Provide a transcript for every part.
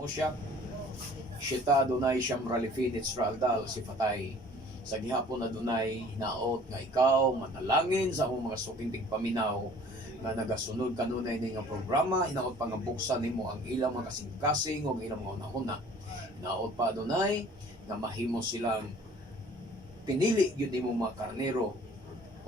Mosyak, Shita Adonai Shamralifin Itzraaldal si Fatay. Sa gihapon Adonai, hinaot nga ikaw, manalangin sa among mga suking tigpaminaw nga nagasunod kanunay ni nga programa, hinaot pa nga buksan nimo ang ilang mga kasing-kasing o ilang mga unahuna. Hinaot pa Adonai, nga mahimo silang pinili yun nimo mga karnero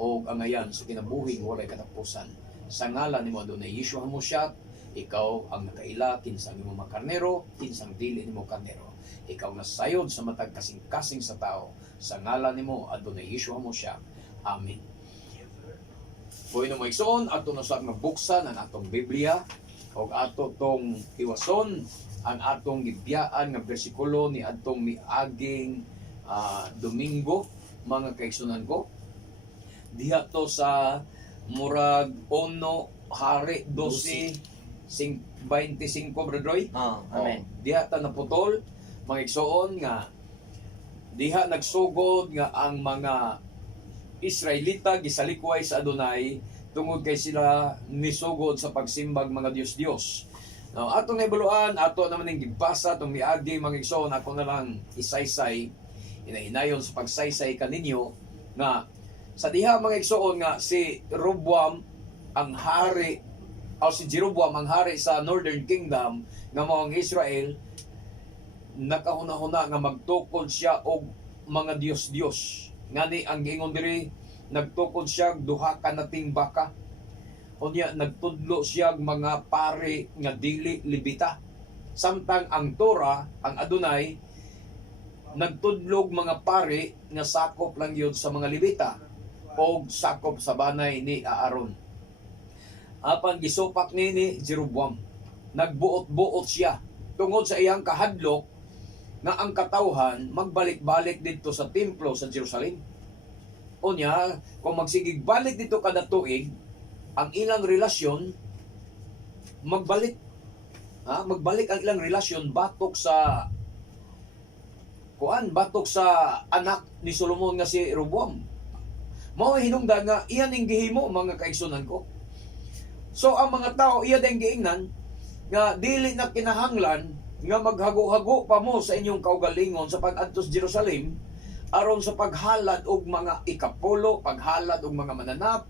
o angayan sa kinabuhing walay katapusan. Sa ngalan nimo Adonai Yeshua Mosyak, ikaw ang nakaila kinsang imo mga karnero, kinsang dili nimo karnero. Ikaw na sayod sa matag kasing-kasing sa tao. Sa ngalan nimo Adonai Yeshua Mosyak. Amen. Buhay na maigsoon, ato na sa buksan ang atong Biblia o ato tong iwason ang atong gibiyaan nga bersikulo ni atong miaging Domingo, mga kaigsunan ko. Diha to sa murag 1 Hari 12 25 Bradroy. Amen. Diha ta naputol mga igsoon nga diha nagsugod nga ang mga Israelita gisalikway sa Adonai tungod kay sila nisugod sa pagsimbag mga Dios-Dios. Now, ato nga ibuluan, ato naman yung gibasa itong miagi mga igsoon, ako na lang isaysay, inainayon sa pagsaysay kaninyo, nga sa diha mga igsoon nga si Roboam ang hari, o si Jeroboam ang hari sa Northern Kingdom nga mga Israel, nakahuna-huna nga magtukod siya og mga Dios-Dios. Ngani ang giingon diri, nagtukod siya duha ka nating baka. Unya nagtudlo siya mga pare nga dili libita. Samtang ang Torah, ang Adonai, nagtudlog mga pare nga sakop lang yun sa mga libita o sakop sa banay ni Aaron. Apan gisupak ni Jeroboam, nagbuot-buot siya tungod sa iyang kahadlok nga ang katawhan magbalik-balik dito sa templo sa Jerusalem. Unya, kung magsigig balik dito kada tuig, ang ilang relasyon magbalik. Magbalik ang ilang relasyon batok sa batok sa anak ni Solomon nga si Roboam. Mao hinungdan nga iyan ning gihimo mga kaigsunan ko. So ang mga tao iya ding giingnan nga dili na kinahanglan nga maghago-hago pa mo sa inyong kaugalingon sa pag-adto sa Jerusalem aron sa paghalad og mga ikapulo, paghalad og mga mananap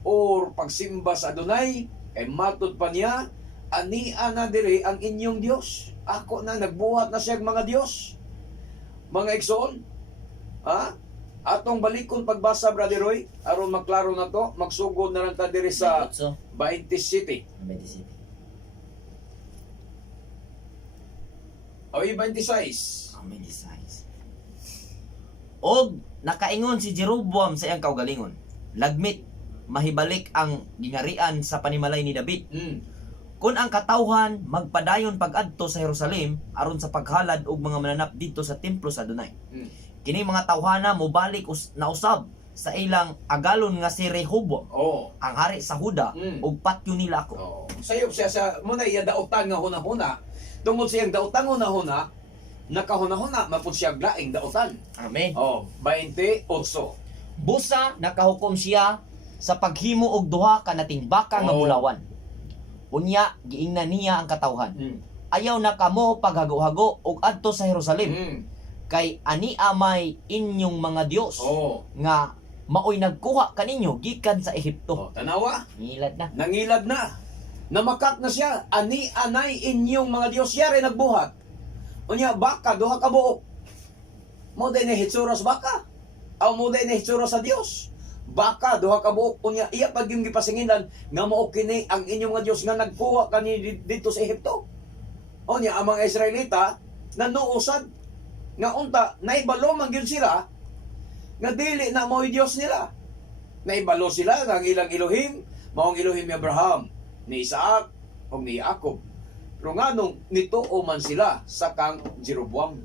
or pagsimba sa Adonai. Kay matud pa niya, ania na diri ang inyong Dios. Ako na nagbuhat na siya mga Dios. Mga igsoon, atong balikon pagbasa, Brother Roy, aron maklaro na to, magsugod na lang ta diri sa 20 City. 20 City. Oy, 26. Amen. Og nakaingon si Jeroboam sa iyang kaugalingon, lagmit mahibalik ang gingarian sa panimalay ni David. Kung ang katawhan magpadayon pag-adto sa Jerusalem aron sa paghalad og mga mananap dito sa templo sa Adonai. Kini mga tawhana mobalik na usab sa ilang agalon nga si Rehoboam, ang hari sa Huda, ug patyo nila ako. Sayop siya sa muna iya dautan nga hunahuna. Tungod sa iyang dautan hunahuna, nakahuna-huna mapud siya glaing dautan. Amen. 28. Busa nakahukom siya sa paghimo og duha ka nating baka nga bulawan. Unya giingnan niya ang katawhan. Ayaw na kamo paghago-hago og adto sa Jerusalem. Kay ani amay inyong mga Dios nga maoy nagkuha kaninyo gikan sa Ehipto. Tanawa, Ngilad na. nangilad na. Namakat na siya, ani anay inyong mga Dios yari nagbuhat. Unya baka duha ka buok. Mo day ni hitsura sa baka. Aw mo day ni hitsura sa Dios. Baka duha ka buok. Unya iya pag yung gipasinginan nga mao kini ang inyong mga Dios nga nagkuha kani dito sa Ehipto. Unya ang mga Israelita nanuusad nga unta naibalo man gyud sila nga dili na mao Dios nila. Naibalo sila nga ang ilang Elohim, mao ang Elohim ni Abraham, ni Isaac o ni Jacob. Pero nga nung nituo man sila sa kang Jeroboam.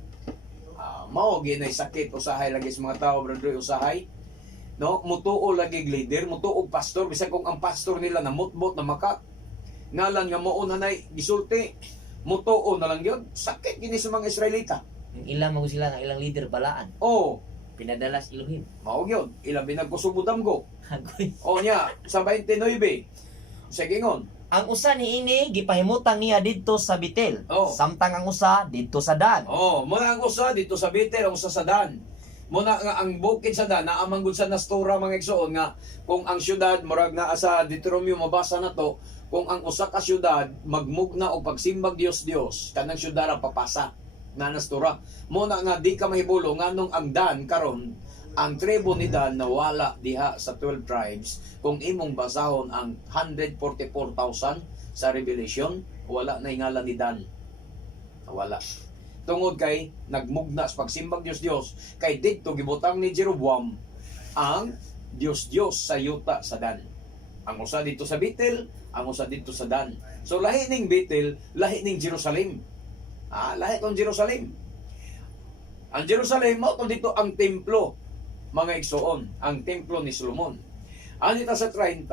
Mao ginay sakit usahay lagi sa mga tao, brother, usahay. No, mutuo lagi leader, mutuo pastor, bisan kung ang pastor nila namutbot na makat. Nalan nga mao nanay gisulti, mutuo na lang yun. Sakit gini sa mga Israelita. Yung ilang mo sila nga ilang leader balaan. Pinadala sa Elohim. Mao yun. Ilang binagkusubudam ko. Hagoy. Niya, sa 29, sa gingon, Ang usa niini gipahimutang niya didto sa Betel. Oh. Samtang ang usa didto sa Dan. Oh, muna ang usa dito sa Betel, ang usa sa Dan. Muna nga ang bukid sa Dan, naamang gud sa Nastura mga igsoon nga kung ang syudad murag naa sa Deuteronomio mabasa na to, kung ang usa ka syudad magmugna o pagsimbag Dios kanang syudad ang papasa na Nastura. Muna nga di ka mahibulo nganong ang Dan karon ang tribo ni Dan nawala diha sa 12 tribes. Kung imong basahon ang 144,000 sa Revelation, wala na ngalan ni Dan. Wala. Tungod kay nagmugna sa pagsimbag Dios kay didto gibutang ni Jeroboam ang Dios sa yuta sa Dan. Ang usa dito sa Betel, ang usa dito sa Dan. So lahi ning Betel, lahi ning Jerusalem. Lahi tong Jerusalem. Ang Jerusalem mo dito ang templo, mga igsoon, ang templo ni Solomon. Anita sa 30.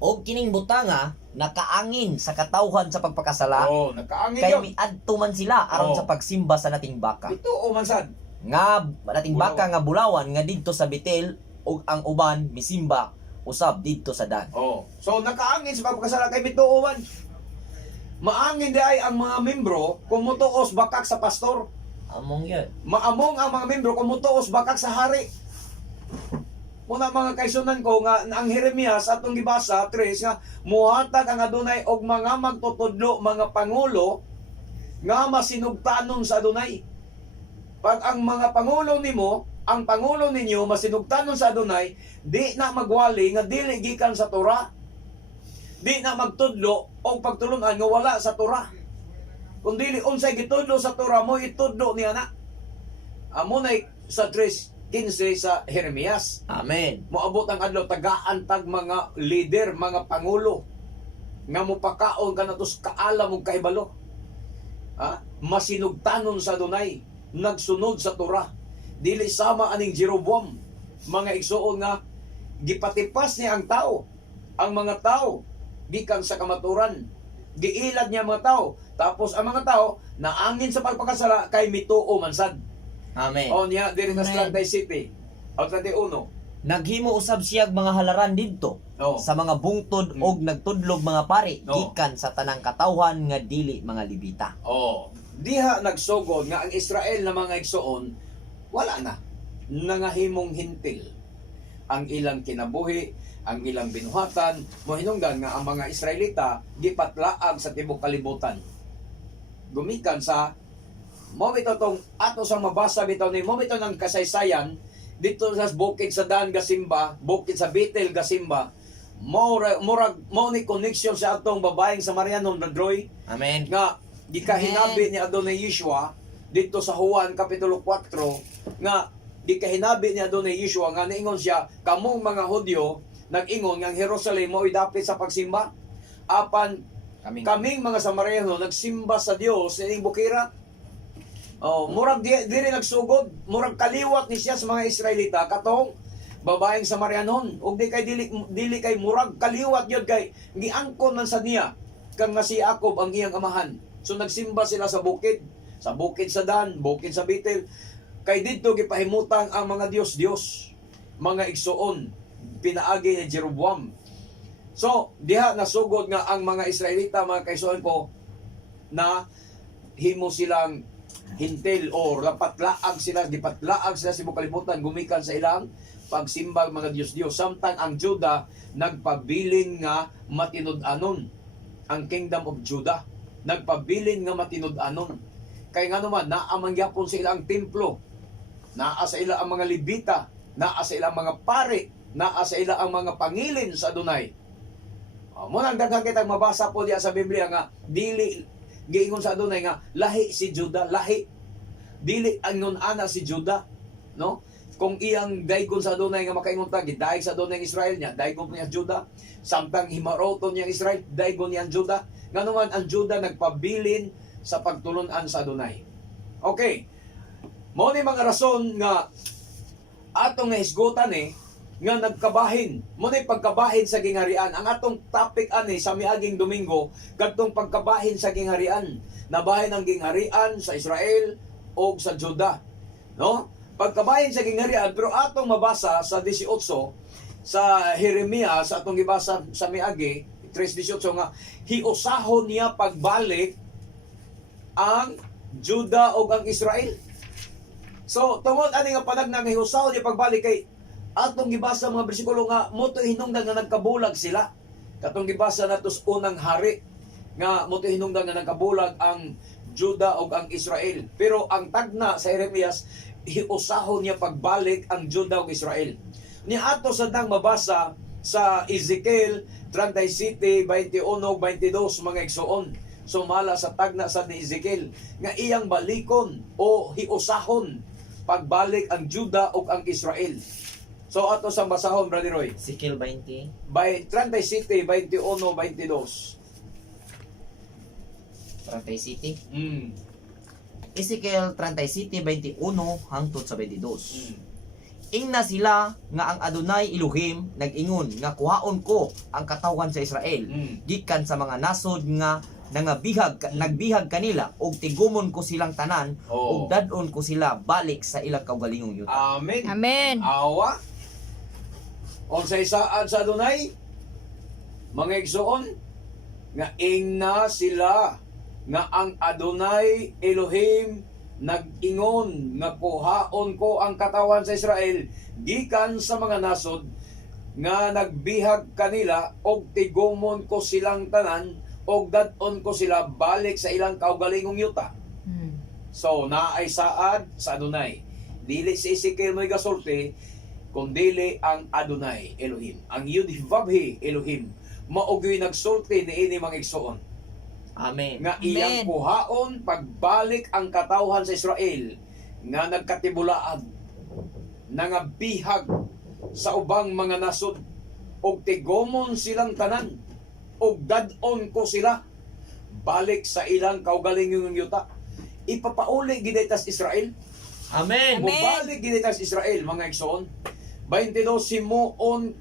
Og kining butanga nakaangin sa katawhan sa pagpakasala. Oh, nakaangin Kay yun. miadto man sila aron Oh. sa pagsimba sa nating baka. Ito o mansad. Nga nating baka nga bulawan nga didto sa Betel ug ang uban misimba usab didto sa Dan. Oh. So nakaangin sa pagpakasala kay bituoman. Maangin di ay ang mga membro kung mutuos bakak sa pastor. Among yun. Maamong ang mga membro kung mutuos bakak sa hari. Muna mga kaisunan ko nga ang Jeremias atong gibasa 3 nga muhatag ang adunay og mga magtutudlo mga pangulo nga masinugtanon sa adunay. Pag ang mga pangulo nimo, ang pangulo ninyo masinugtanon sa adunay, di na magwali nga dili gikan sa Torah. Di na magtudlo o pagtulunan nga wala sa Torah. Kung dili unsay gitudlo sa Torah mo itudlo niya na. Amo nay sa 3:15 sa Jeremias. Amen. Moabot ang adlaw tagaan tag mga leader, mga pangulo nga mopakaon kanatos kaalam ug kahibalo. Masinugtanon sa adunay, nagsunod sa Torah. Dili sama aning Jeroboam, mga igsuon nga gipatipas niya ang tao. Ang mga tao gikan sa kamaturan, giilad niya ang mga tao. Tapos ang mga tao naangin sa pagpakasala kay mituo mansad. Amen. O niya diri sa Amen. Strand City. O 31. Naghimo usab siyag mga halaran didto Oh. sa mga bungtod og nagtudlog mga pari Oh. gikan sa tanang katawhan nga dili mga libita. Oh, diha nagsugod nga ang Israel na mga igsoon wala na nangahimong hintil. Ang ilang kinabuhi, ang ilang binuhatan, mohinungdan nga ang mga Israelita gipatlaag sa tibuok kalibutan. Gumikan sa mo bitaw tong ato sang mabasa bitaw ni mo bitaw ng kasaysayan dito sa bukid sa Dan Gasimba, bukid sa Betel Gasimba. Murag ni connection sa atong babaeng Samarianon Brandroy Amen. nga gikahinabi ni Adonai Yeshua dito sa Juan kapitulo 4 nga gikahinabi ni Adonai Yeshua nga niingon siya kamong mga Hudyo nag-ingon nga ang Jerusalem mo'y dapit sa pagsimba apan kaming mga Samariano nagsimba sa Dios sa ining bukira. Oh, murag diri nagsugod, murag kaliwat ni siya sa mga Israelita katong babaeng Samarianon ug di kay murag kaliwat gyud kay giangkon man sa niya kang nga si Jacob ang iyang amahan. So nagsimba sila sa bukid sa Dan, bukid sa Betel. Kay didto gipahimutang ang mga Dios, mga igsuon pinaagi ni Jeroboam. So diha nasugod nga ang mga Israelita, mga kaisuon ko, na himo silang hintil o gipatlaag sila sa kalibutan gumikan sa ilang pagsimbag mga Dios. Samtang ang Juda nagpabilin nga matinud-anon. Ang Kingdom of Judah nagpabilin nga matinud-anon. Kay nga naman naamang gyapon sa ilang templo, naa sa ila ang mga Levita, naa sa ilang mga pari, naa sa ila ang mga pangilin sa Adonai. Mo nang daghang kitang mabasa po diya sa Biblia nga dili giingon sa Adonai nga lahi si Juda, lahi dili angon ana si Juda, no? Kung iyang daygon sa Adonai nga makaingon ta gidaig sa Adonai ng Israel niya, daygon niya Juda. Samtang himaroton niya Israel, daygon niya ang Juda. Nganuman ang Juda nagpabilin sa pagtulunan sa Adonai. Okay. Mao ni mga rason nga atong nahisgutan nga nagkabahin. Muna pagkabahin sa gingharian. Ang atong topic sa miaging Domingo, kadtong pagkabahin sa gingharian. Nabahin ang gingharian sa Israel o sa Juda. No? Pagkabahin sa gingharian, pero atong mabasa sa 18 sa Jeremias, atong gibasa sa miagi, 3:18 nga hiusahon niya pagbalik ang Juda o ang Israel. So tungod ani nga panagna nga hiusahon niya pagbalik kay atong gibasa mga bersikulo nga moto hinungdan nga nagkabulag sila. Katong gibasa natos unang hari nga moto hinungdan nga nagkabulag ang Juda o ang Israel. Pero ang tagna sa Jeremias, hiusahon niya pagbalik ang Juda o Israel. Ni ato sa dang mabasa sa Ezekiel 37, 21, 22 mga igsoon. Sumala sa tagna sa ni Ezekiel nga iyang balikon o hiusahon pagbalik ang Juda o ang Israel. So ato sa basahon, Brother Roy. Ezekiel 20. By 37, 21, 22. 37. Mm. Ezekiel 37, 21 hangtod sa 22. Mm. Ingna sila nga ang Adonai Elohim nag-ingon nga kuhaon ko ang katawan sa Israel gikan sa mga nasod nga nagbihag kanila og tigumon ko silang tanan ug dadon ko sila balik sa ilang kaugalingong yuta. Amen. Amen. Awa. Unsay saad sa Adonai? Mga igsoon nga ingna sila nga ang Adonai Elohim nag-ingon nga kuhaon ko ang katawan sa Israel gikan sa mga nasod nga nagbihag kanila og tigumon ko silang tanan og dadon ko sila balik sa ilang kaugalingong yuta. So naay saad sa Adonai. Dili si Ezekiel mo'y gasulti kundi ang Adonai Elohim. Ang Yud-Vavhe Elohim maugyoy nagsulti niini mga igsoon. Amen. Nga iyang kuhaon pagbalik ang katawhan sa Israel nga nagkatibulaag nangabihag sa ubang mga nasod og tigomon silang tanan og dadon ko sila balik sa ilang kaugalingong yuta. Ipapauli gidaytas Israel. Amen. Mubalik gidaytas Israel mga igsoon. 22 himuon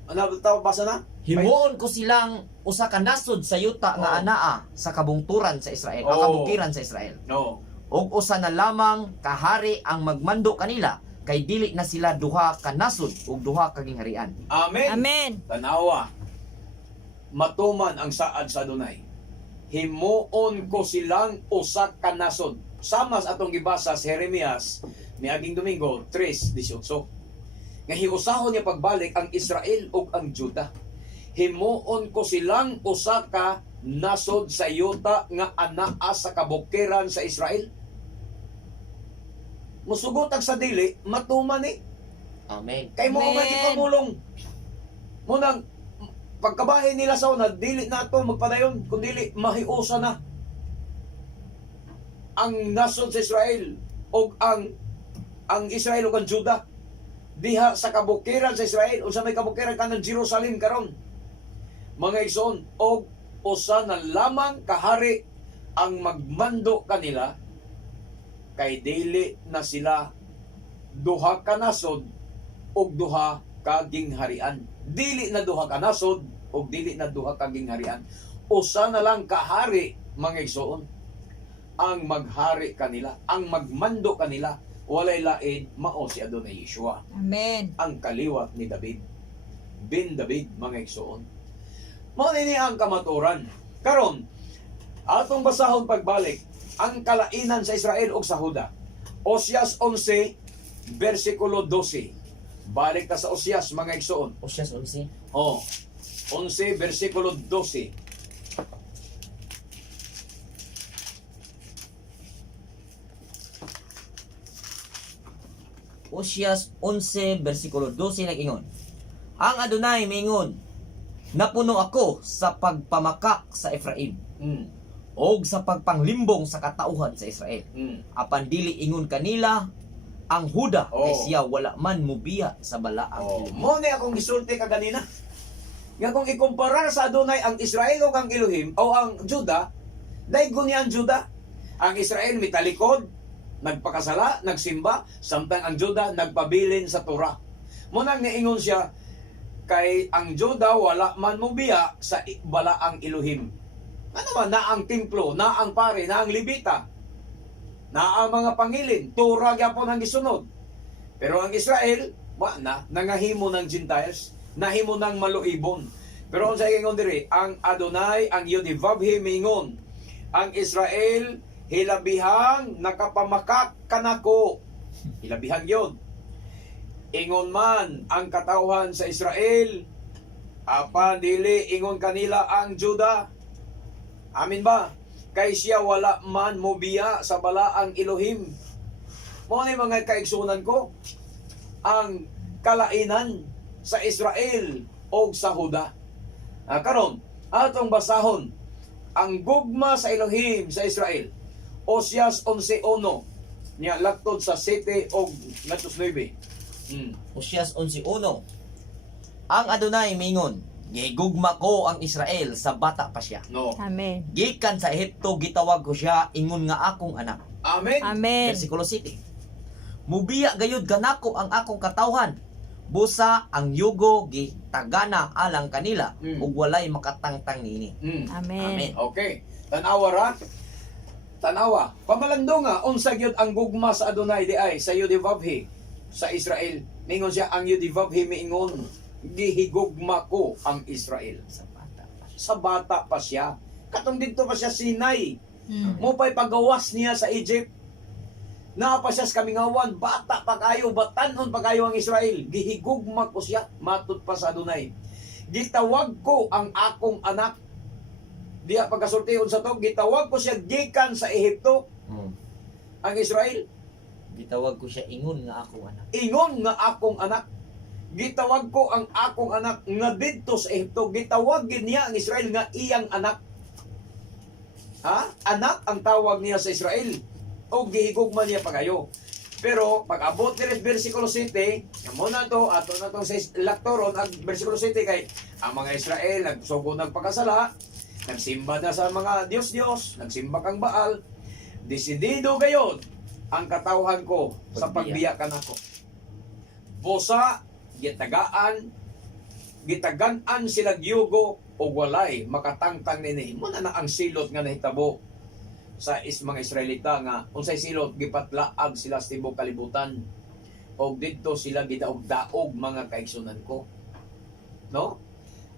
basa na? Himuon ko silang usa ka nasod sa yuta nga anaa sa kabungturan sa Israel, ang kabukiran sa Israel. No. Og usa na lamang kahari ang magmando kanila kay dili na sila duha ka nasod ug duha ka gingharian. Amen. Amen. Tanawa. Matuman ang saad sa Adonai. Himuon ko silang usa ka nasod. Sama sa atong gibasa sa Jeremias niaging Domingo 3:18. Nga hiusahon niya pagbalik ang Israel ug ang Juda. Himuon ko silang usa ka nasod sa yuta nga anaa sa kabukiran sa Israel. Musugot ang sa dili, matuman ni. Amen. Kay mo man ipamulong. Munang pagkabahin nila sa una, dili na ito magpadayon, kundi mahiusa na ang nasod sa Israel o ang Israel o ang Juda diha sa kabukiran sa Israel o sa may kabukiran kanang Jerusalem karon. Mga igsoon, og usa na lamang kahari ang magmando kanila kay dili na sila duha ka nasod og duha ka gingharian. Dili na duha ka nasod og dili na duha ka gingharian. Usa na lang kahari mga igsoon ang maghari kanila, ang magmando kanila. Walay lain mao si Adonai Yeshua. Amen. Ang kaliwat ni David. Bin David mga igsoon. Mao nini ang kamaturan. Karon atong basahon pagbalik ang kalainan sa Israel ug sa Huda. Osias 11 bersikulo 12. Balik ta sa Osias mga igsoon. Osyas 11. 11 bersikulo 12. Osyas 11 bersikulo 12 nag-ingon. Ang Adonai mingon, napuno ako sa pagpamakak sa Efraim og sa pagpanglimbong sa katauhan sa Israel. Apan dili ingon kanila ang Huda kay siya wala man mubiya sa balaang. Mo ni akong gisulti kaganina. Nga kung ikumpara sa Adonai ang Israel o ang Elohim o ang Juda, daygon niya ang Juda. Ang Israel mitalikod, nagpakasala, nagsimba, samtang ang Juda nagpabilin sa Torah. Munang niingon siya, kay ang Juda wala man mubiya sa balaang Elohim. Ano man, na ang templo, na ang pare, na ang libita, na ang mga pangilin, Torah gyapon ang gisunod. Pero ang Israel, nangahimo ng Gentiles, nahimo ng maluibon. Pero unsa ingon diri, ang Adonai, ang Yodivavhi mingon, ang Israel hilabihang nakapamakak kanako. Hilabihang yun. Ingon man ang katawhan sa Israel, apan dili ingon kanila ang Juda. Amin ba? Kay siya wala man mobiya sa balaang Elohim. Mo ni mga kaigsunan ko, ang kalainan sa Israel o sa Huda. Karon, atong basahon ang gugma sa Elohim sa Israel. Oseas 11:1 niya laktod sa 7 og ngadto sa 9. Oseas 11:1. Ang Adonai mingon, gigugma ko ang Israel sa bata pa siya. No. Amen. Gikan sa Ehipto gitawag ko siya ingon nga akong anak. Amen. Amen. Versikulo 7. Mubiya gayud kanako ang akong katawhan. Busa ang yugo gitagana alang kanila ug walay makatangtang niini. Amen. Amen. Okay. Tanawa ra. Tanawa. Pamalando nga unsa gyud ang gugma sa Adonai di ay sa Yodivavhi sa Israel. Mingon siya ang Yodivavhi miingon, gihigugma ko ang Israel. Sa bata pa siya. Sa bata pa siya. Katong dito pa siya Sinai. Mm. Mo pa'y pagawas niya sa Egypt. Naa pa siya sa kamingawan, bata pa kayo, batanon pa kayo ang Israel. Gihigugma ko siya, matut pa sa Adonai. Gitawag ko ang akong anak. Diya pagkasultiyon sa to, gitawag ko siya gikan sa Ehipto, ang Israel. Gitawag ko siya ingon nga akong anak. Ingon nga akong anak. Gitawag ko ang akong anak nga didto sa Ehipto. Gitawag gid niya ang Israel nga iyang anak. Anak ang tawag niya sa Israel. O gihigugma niya pagayo. Pero pag abot ni versikulo 7, muna to ato na tong laktoron ang versikulo 7 kay ang mga Israel nagsugo nagpakasala, nagsimba na sa mga Diyos, nagsimba kang Baal. Desidido gayon ang katawhan ko sa pagbiya kanako. Busa gitagan-an sila yugo o walay makatangtang nini. Muna na ang silot nga nahitabo sa mga Israelita nga unsay silot gipatlaag sila sa tibuok kalibutan og didto sila gidaog-daog mga kaigsunan ko, no?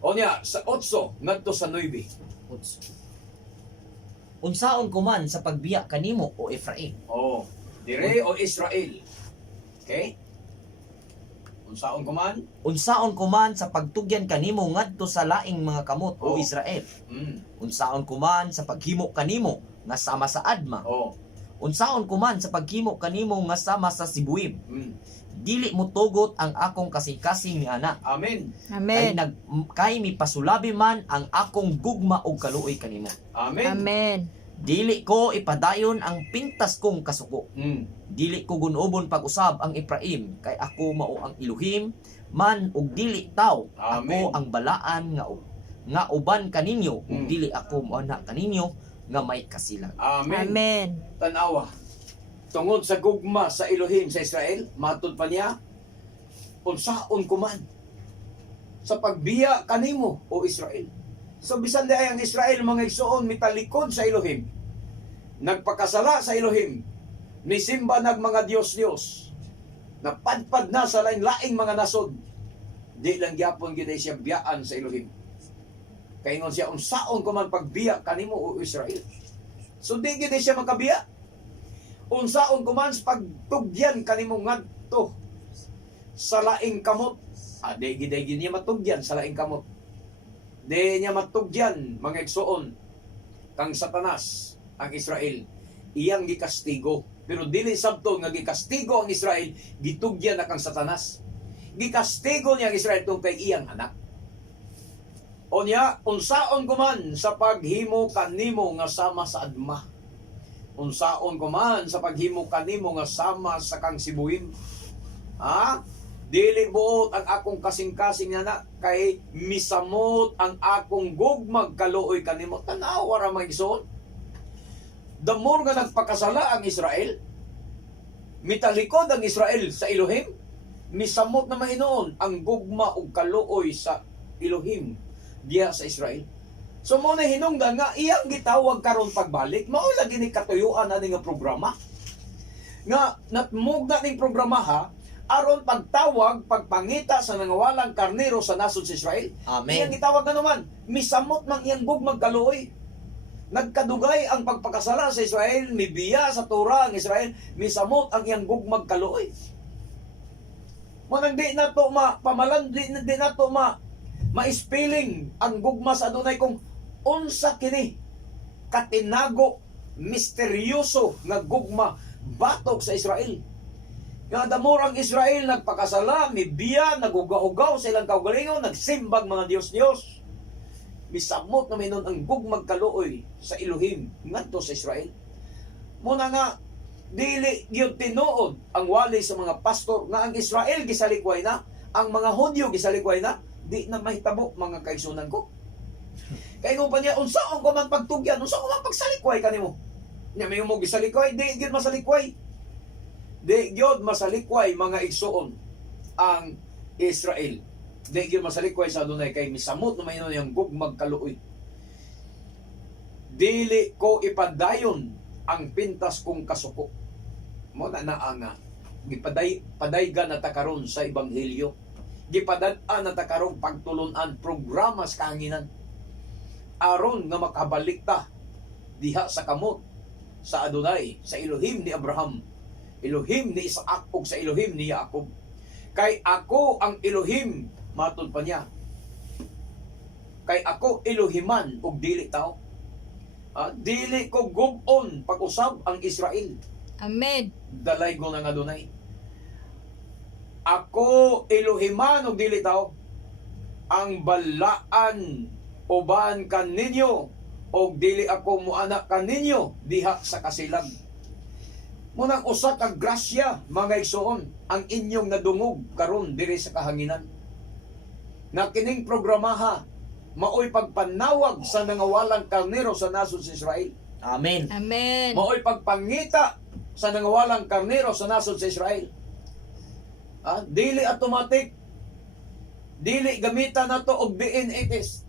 Onya sa 8 ngadto sa 9. Unsaon ko man sa pagbiya kanimo o Efraim? Dire o Israel. Okay? Unsaon ko man? Unsaon ko man sa pagtugyan kanimo ngadto sa laing mga kamot o Israel? Unsaon ko man sa paghimo kanimo nga sama sa Adma? Unsaon ko man sa paghimo kanimo nga sama sa Sibuim? Dili mo tugot ang akong kasing-kasing ni anak. Amen. Amen. Kay mipasulabi man ang akong gugma og kaluoy kanimo. Amen. Amen. Dili ko ipadayon ang pintas kong kasuko. Dili ko gunubon pag-usab ang Efraim, kay ako mao ang Elohim man ug dili taw. Amen. Ako ang balaan nga uban kaninyo ug dili ako moana kaninyo nga may kasilag. Amen. Amen. Tanawa. Tungod sa gugma sa Elohim sa Israel, matud pa niya, unsaon ko man sa pagbiya kanimo o Israel. So bisan di ay ang Israel mga igsoon mitalikod sa Elohim, nagpakasala sa Elohim, nisimba nag mga Diyos, napadpad na sa lain-laing mga nasod, di lang gyapon gid siya biyaan sa Elohim. Kaingon siya, unsaon ko man pagbiya kanimo o Israel. So di gid siya makabiya. Unsaon ko man sa pagtugyan kanimo ngadto sa laing kamot. Di gid niya matugyan sa laing kamot. Di niya matugyan mga igsoon kang Satanas ang Israel. Iyang gikastigo. Pero dili sabton nga gikastigo ang Israel, gitugyan na kang Satanas. Gikastigo niya ang Israel tungkay iyang anak. O niya, unsaon ko man sa paghimo kanimo nga sama sa Adma. Unsaon ko man sa paghimo kanimo nga sama sa kang Sibuim. Dili buot ang akong kasing-kasing na kay misamot ang akong gugmag kaluoy kanimo. Tanawa ra mga igsoon. The more nga nagpakasala ang Israel, mitalikod ang Israel sa Elohim, misamot na mahinoon ang gugma ug kaluoy sa Elohim diya sa Israel. So mo na hinungdan nga iyang gitawag karon pagbalik, mao lagi ni katuyuan ani nga programa. Nga natmugna ning programa aron pagtawag, pagpangita sa nangawalang karnero sa nasod sa Israel. Amen. Iyang gitawag na naman, misamot mang iyang gugmag kaluoy. Nagkadugay ang pagpakasala sa Israel, mibiya sa Torah ang Israel, misamot ang iyang gugmag kaluoy. Manang di na to di na to ma-spelling ang gugma sa Adonai kung unsa kini katinago, misteryoso nga gugma batok sa Israel. Nga damor ang Israel nagpakasala, mibiya, nagugaw-ugaw sa ilang kaugalingon, nagsimbag mga Diyos-Diyos. Misamot na minon ang gugmag kaluoy sa Elohim ngadto sa Israel. Muna nga dili gyud tinuod ang wali sa mga pastor nga ang Israel gisalikway na, ang mga Hudyo gisalikway na, di na mahitabo mga kaigsunan ko. Kaya kung pa niya, unsaon ko man pagtugyan, unsaon ko man pagsalikway kanimo. Nya may mo gisalikway, di gyud masalikway. Di gyud masalikway mga igsuon ang Israel. Di gyud masalikway sa Adonai kay misamot na mayroon yung gugmag kaluoy. Dili ko ipadayon ang pintas kong kasuko. Mo na nga gipadayga na ta karon sa ebanghelyo. Gipadad-an na ta karon pagtulunan programa sa kahanginan. Aron nga makabalik ta diha sa kamot sa Adonai, sa Elohim ni Abraham, Elohim ni Isaac ug sa Elohim ni Jacob. Kay ako ang Elohim, matod pa niya. Kay ako Elohiman ug dili tao. Dili ko gub-on pag-usab ang Israel. Amen. Dalay ko ng Adonai. Ako Elohiman ug dili tao. Ang balaan uban kaninyo og dili ako muanak kaninyo diha sa kasilag. Munang usa ka grasya mga igsoon ang inyong nadungog karon diri sa kahanginan. Na kining programaha maoy pagpanawag sa nangawalang karnero sa nasod sa Israel. Amen. Amen. Maoy pagpangita sa nangawalang karnero sa nasod sa Israel. Dili automatic. Dili gamitan nato og DNA test.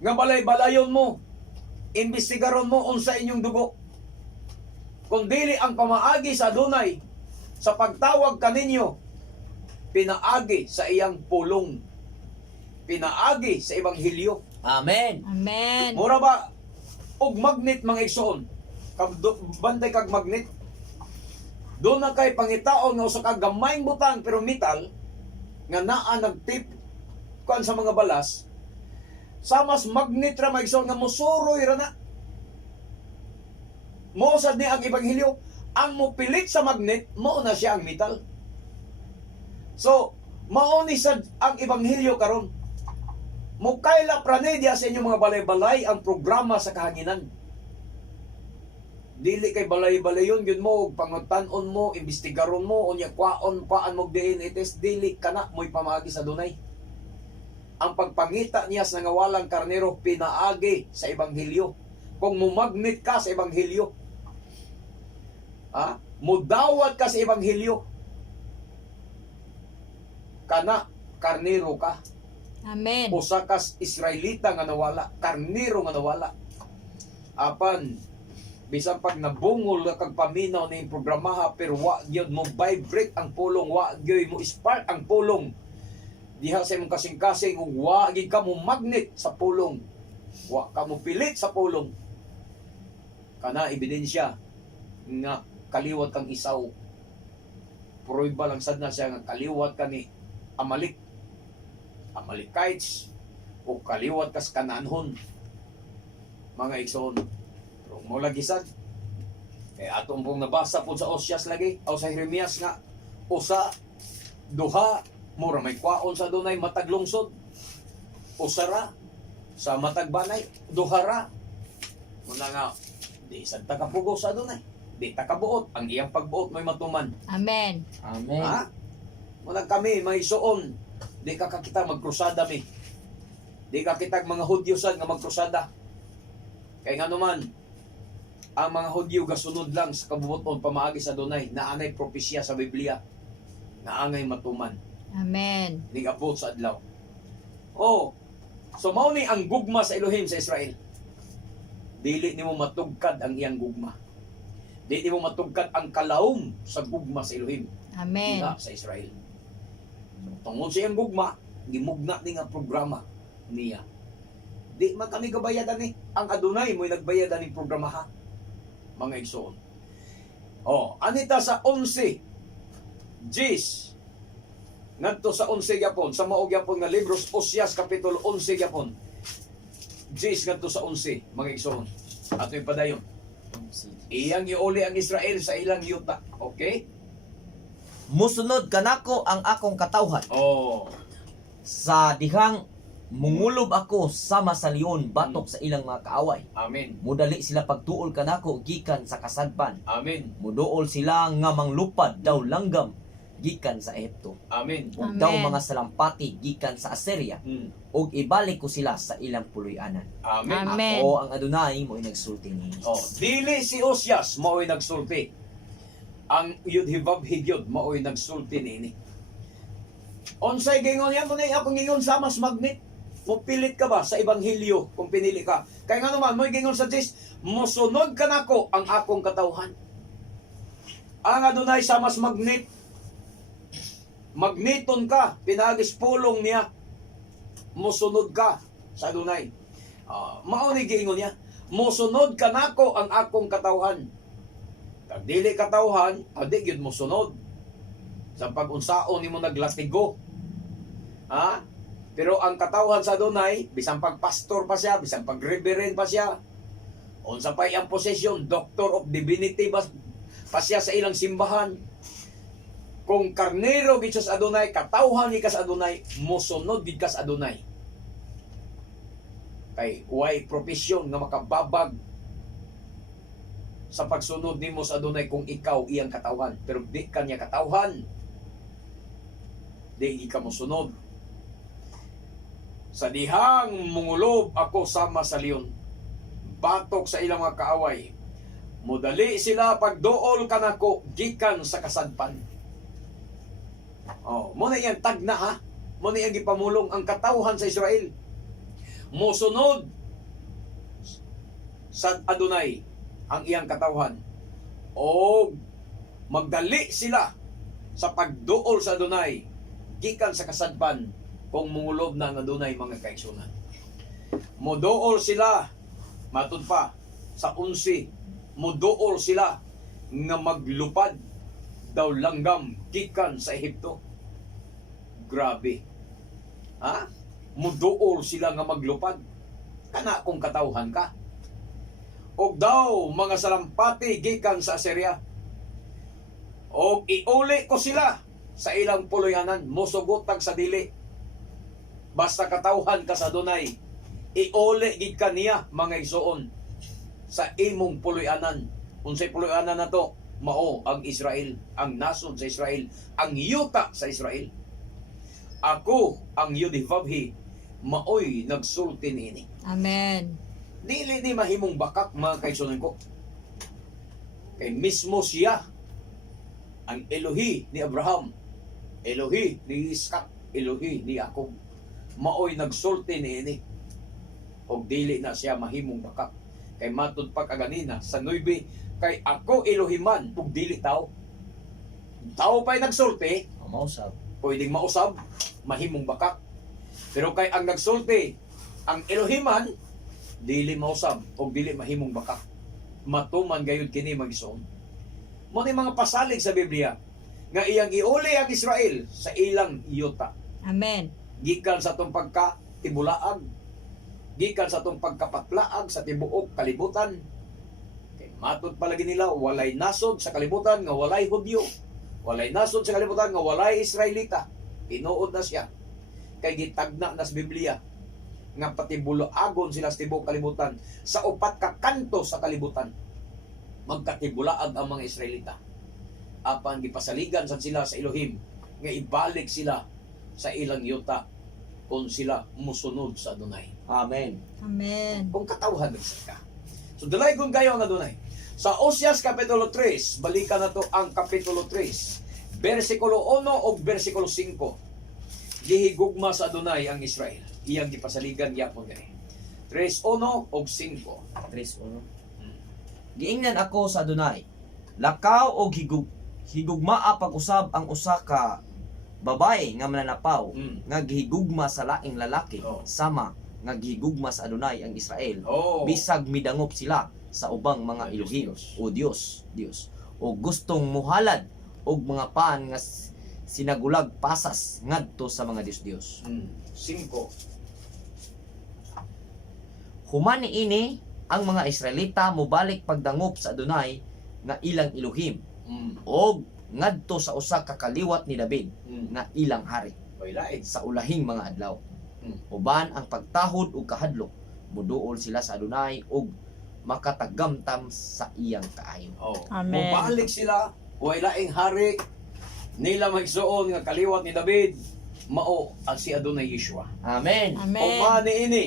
Nga balay-balayon mo, imbestigaron mo unsa inyong dugo. Kung dili ang pamaagi sa Adonai sa pagtawag kaninyo, pinaagi sa iyang pulong, pinaagi sa ebanghelyo. Amen. Amen. Mura ba og magnet mga igsoon, bantay kag magnet, doon na kay pangitaon nga usa ka gamayng butang pero metal nga naa nagtip kuan sa mga balas. Sa mas magnet ra maigsoon nga musuroy ra na. Mo sad ni ang ebanghelyo, ang mupilit sa magnet mao na siya ang metal. So, mao ni sad ang ebanghelyo karon. Mukaila pranedia sa inyong mga balay-balay ang programa sa kahanginan. Dili kay balay-balayon gyud mo, pangutan-on mo, imbestigaron mo, unya kwaon paan mo DNA test, dili kana mo'y pamaagi sa Adonai. Ang pagpangita niya sa nangawalang karnero pinaagi sa ebanghelyo. Kung mumagnet ka sa ebanghelyo, mudawat ka sa ebanghelyo, kana karnero ka. Amen. Usa ka Israelita nga nawala, karnero nga nawala. Apan bisan pag nabungol ka kag paminaw ning programaha pero wa gyud mo vibrate ang pulong, wa gyud mo spark ang pulong diha sa imong kasing-kasing, ug wa gyud ka mo magnet sa pulong, wa ka mo pilit sa pulong, kana ebidensya nga kaliwat kang Isaw. Prueba lang sad na siya nga kaliwat ka ni Amalekites o kaliwat kas Kanaanhon mga igsoon. Pero mo lagi sad kay atong pong nabasa po sa Osyas lagi o sa Jeremias nga usa duha mura may kwaon sa Adonai matag lungsod, usara sa matag banay duhara. Muna nga di sad ta kapugo sa Adonai, di ta kabuot, ang iyang pagbuot may matuman. Amen. Amen. Muna kami may suon, di ka kita magkrusada mi, di ka kita mga Hudyo sad nga magkrusada. Kay nga naman ang mga Hudyo gasunod lang sa kabubuton pamaagi sa Adonai na anay propesya sa Biblia na angay matuman. Amen. Nigabot sa adlaw. So mao ni ang gugma sa Elohim sa Israel. Dili nimo matugkad ang iyang gugma. Di mo matugkad ang kalawom sa gugma sa Elohim. Amen. Diha sa Israel. Tungod sa iyang gugma, gimugna ni nga programa niya. Di man kami gabayadan ni. Ang Adonai mo'y nagbayadan ni programa ha. Mga igsoon. Anita sa 11. Jis. Ngadto sa 11 gyapon, sa mao gyapon nga libros Osias kapitulo 11 gyapon. Jis ngadto sa 11, mga igsoon. Ato yung padayon. Iyang iuli ang Israel sa ilang yuta. Okay? Musunod kanako ang akong katawhan. Sa dihang mungulob ako sama sa leon batok sa ilang mga kaaway. Amen. Mudali sila pagtuol kanako gikan sa kasadpan. Amen. Muduol sila nga manglupad daw langgam gikan sa Ehipto. Amen. Ug Amen. daw mga salampati gikan sa Assyria. Ug ibalik ko sila sa ilang puloy-anan. Amen. Amen. Ako ang Adonai mo'y nagsulti ni. Dili si Osias mao'y nagsulti. Ang Yud-Hivav Higyod mao'y nagsulti nini. Onsay gingon yan mo na akong gingon sa mas magnet. Mupilit ka ba sa ebanghelyo kung pinili ka? Kaya nga naman, mo'y gingon sa Jis, musunod ka nako ang akong katawhan. Ang Adonai sa mas magnet. Magneton ka, pinagis pulong niya. Musunod ka sa Adonai. Mao ni gingon niya, musunod ka nako ang akong katawhan. Kag dili katawhan, adi gyud musunod. Sa pag-unsaon nimo naglatigo. Pero ang katawhan sa Adonai, bisan pag-pastor pa siya, bisan pag-reverend pa siya, unsa pa iyang posisyon, Doctor of Divinity pa siya sa ilang simbahan. Kung karnero gid siya sa Adonai, katawhan ni ka sa Adonai, mosunod gid ka sa Adonai. Kay way profesyon nga makababag sa pagsunod nimo sa Adonai kung ikaw iyang katawhan. Pero di ka niya katawhan, di ka mosunod. Sa dihang mungulob ako sama sa leon, batok sa ilang mga kaaway, mudali sila pagduol kanako gikan sa kasadpan. Muna yan tagna ha, muna yan gipamulong ang katawhan sa Israel. Musunod sa Adonai ang iyang katawhan, o magdali sila sa pagduol sa Adonai gikan sa kasadpan. Kung mungulob na ang Adonai mga kaigsunan, muduol sila, matud pa sa 11, muduol sila nga maglupad daw langgam gikan sa Ehipto. Grabe. Muduol sila nga maglupad. Kana kung katawhan ka. Og daw mga salampati gikan sa Assyria. Og iuli ko sila sa ilang puloy-anan, musugotag sa dili. Basta katawhan ka sa Adonai, iuli gid kaniya mga igsoon sa imong puloy-anan. Unsay puloy-anan na to? Mao ang Israel, ang nasod sa Israel, ang yuta sa Israel. Ako ang Yud-Hivavhi, maoy nagsulti niini. Amen. Dili ni mahimong bakak mga kaigsunan ko. Kay mismo siya ang Elohi ni Abraham, Elohi ni Iskak, Elohi ni Jacob. Maoy nagsulti niini. Og dili na siya mahimong bakak. Kay matud pa kaganina sa 9, kay ako Elohiman ug dili tao. Tao pa'y nagsulti, Mausap. pwedeng mausab, mahimong bakak. Pero kay ang nagsulti, ang Elohiman, dili mausab o dili mahimong bakak. Matuman gayud kini mag-igsoon. Mo ni mga pasalig sa Biblia nga iyang iuli ang Israel sa ilang yuta. Amen. Gikan sa itong pagkatibulaag, gikan sa itong pagkapatlaag sa tibuok kalibutan. Kay matod palagi nila, walay nasod sa kalibutan nga walay Hudyo, walay nasod sa kalibutan nga walay Israelita. Tinuod na siya. Kay gitagna na sa Biblia nga patibulaagon sila sa tibuok kalibutan, sa upat ka kanto sa kalibutan magkatibulaag ang mga Israelita. Apan gipasaligan sad sila sa Elohim nga ibalik sila sa ilang yuta kung sila musunod sa Adonai. Amen. Amen. Kung katawhan ka. So dalay kung kayo ang Adonai. Sa Osias Kapitulo 3, balikan na to ang Kapitulo 3, versikulo 1 o versikulo 5. Gihigugma sa Adonai ang Israel. Iyang gipasaligan yapon gani. 3:1 o 5. 3:1. Giingnan ako sa Adonai, Lakaw og higugmaa pag-usab ang usa ka babae nga mananapaw nga gihigugma sa laing lalaki Oh. sama nga gihigugma sa Adonai ang Israel. Oh. Bisag midangop sila sa ubang mga Diyos, Elohim Diyos. o Dios o gustong muhalad og mga paan nga sinagulag pasas ngadto sa mga Dios. 5. Human niini ang mga Israelita mobalik pagdangop sa Adonai nga ilang Elohim o ngadto sa usa ka kaliwat ni David nga ilang hari Bailain. sa ulahing mga adlaw. Mm. Uban ang pagtahod ug kahadlok, muduol sila sa Adonai ug makatagamtam sa iyang kaayo. Oh. Amen. Mubalik sila, wailaing hari, nila magsuon nga kaliwat ni David, mao ang si Adonai Yeshua. Amen. Amen. Umani ini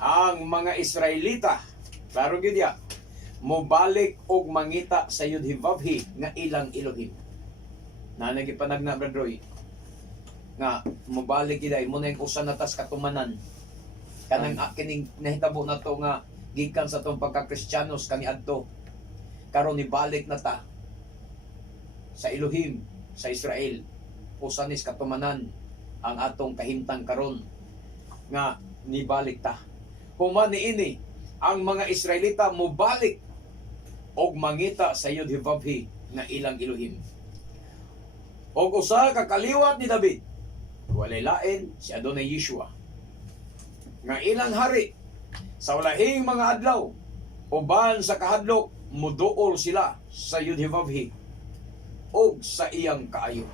ang mga Israelita, klaro gyud ya, mobalik og mangita sa Yudhivavhi nga ilang Elohim. Na nagipanagna bradroy nga mobalik giday mo na yung usa na tas katumanan kanang kining nahitabo na to nga gikan sa tong pagka-Kristyanos kaniadto karon ni balik na ta sa Elohim sa Israel usa nis katumanan ang atong kahimtang karon nga nibalik ta. Human niini ang mga Israelita mobalik og mangita sa Yudhivavhi nga ilang Elohim. Og usa ka kaliwat ni David walay lain si Adonai Yeshua nga ilang hari sa ulahing mga adlaw uban sa kahadlok muduol sila sa Yudhivavhi og sa iyang kaayo.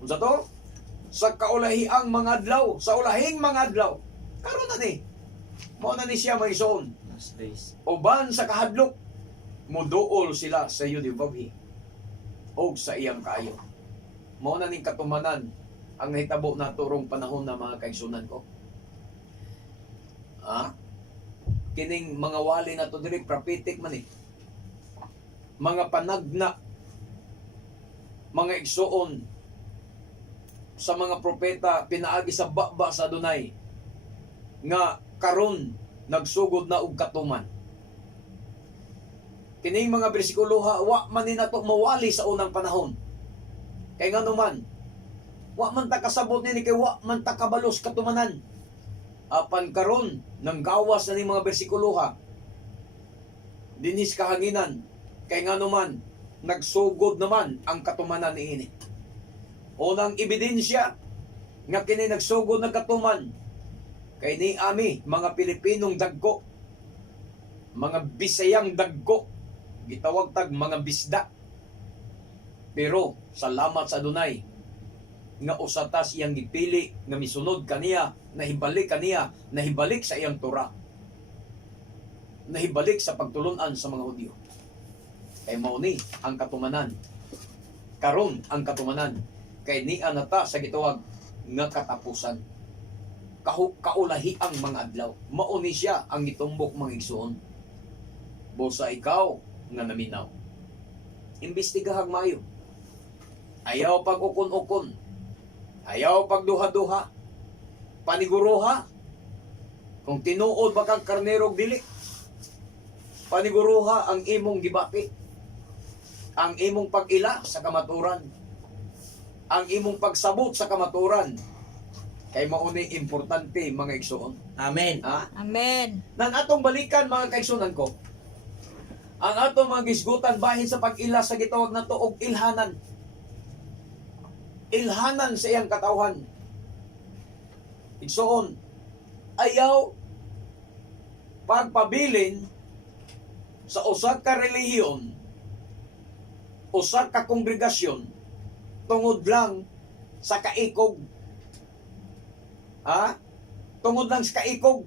Unsa to? Sa kaulahiang mga adlaw, sa ulahing mga adlaw. Karon na ni. Mao na ni siya maison. Last days. Uban sa kahadlok muduol sila sa Yudhivavhi og sa iyang kaayo. Mao na ning katumanan ang nahitabo na turong panahon na mga kaigsunan ko. Kining mga wali na to diri prophetic man eh. Mga panagna, mga igsuon sa mga propeta pinaagi sa baba sa Adonai nga karon nagsugod na og katuman. Kining mga bersikulo wa man ni nato mawali sa unang panahon. Kay ngano man, wa man ta kasabot ni kay wa man ta kabalos katumanan. Apan karon nang gawas na ni mga bersikulo dinis kahanginan kay ngano man nagsugod naman ang katumanan niini. Unang ebidensya nga kini nagsugod na katuman kay ni ami mga Pilipinong dagko, mga Bisayang dagko, gitawag tag mga bisda. Pero salamat sa Adonai nga usatas iyang gipili nga misunod kaniya, nahibalik sa iyang Torah, nahibalik sa pagtulunan sa mga Hudyo. Kay mao ni ang katumanan. Karon ang katumanan kay ni anata sa gitawag nga katapusan. Kaulahi ang mga adlaw. Mao ni siya ang gitumbok mga igsoon. Busa ikaw nga naminaw. Imbestigahag maayo. Ayaw pag-ukon-ukon. Ayaw pagduha-duha. Paniguruha. Kung tinuod ba kang karnerog dili. Paniguruha ang imong gibati. Ang imong pag-ila sa kamaturan. Ang imong pagsabot sa kamaturan. Kay mauni importante mga igsoon. Amen. Amen. Nang atong balikan mga kaigsunan ko. Ang atong mga gisgutan bahin sa pag-ila sa gitawag na to og ilhanan. Ilhanan sa iyang katawhan. Igsoon, ayaw pagpabilin sa usa ka relihiyon, usa ka kongregasyon tungod lang sa kaikog. Tungod lang sa kaikog.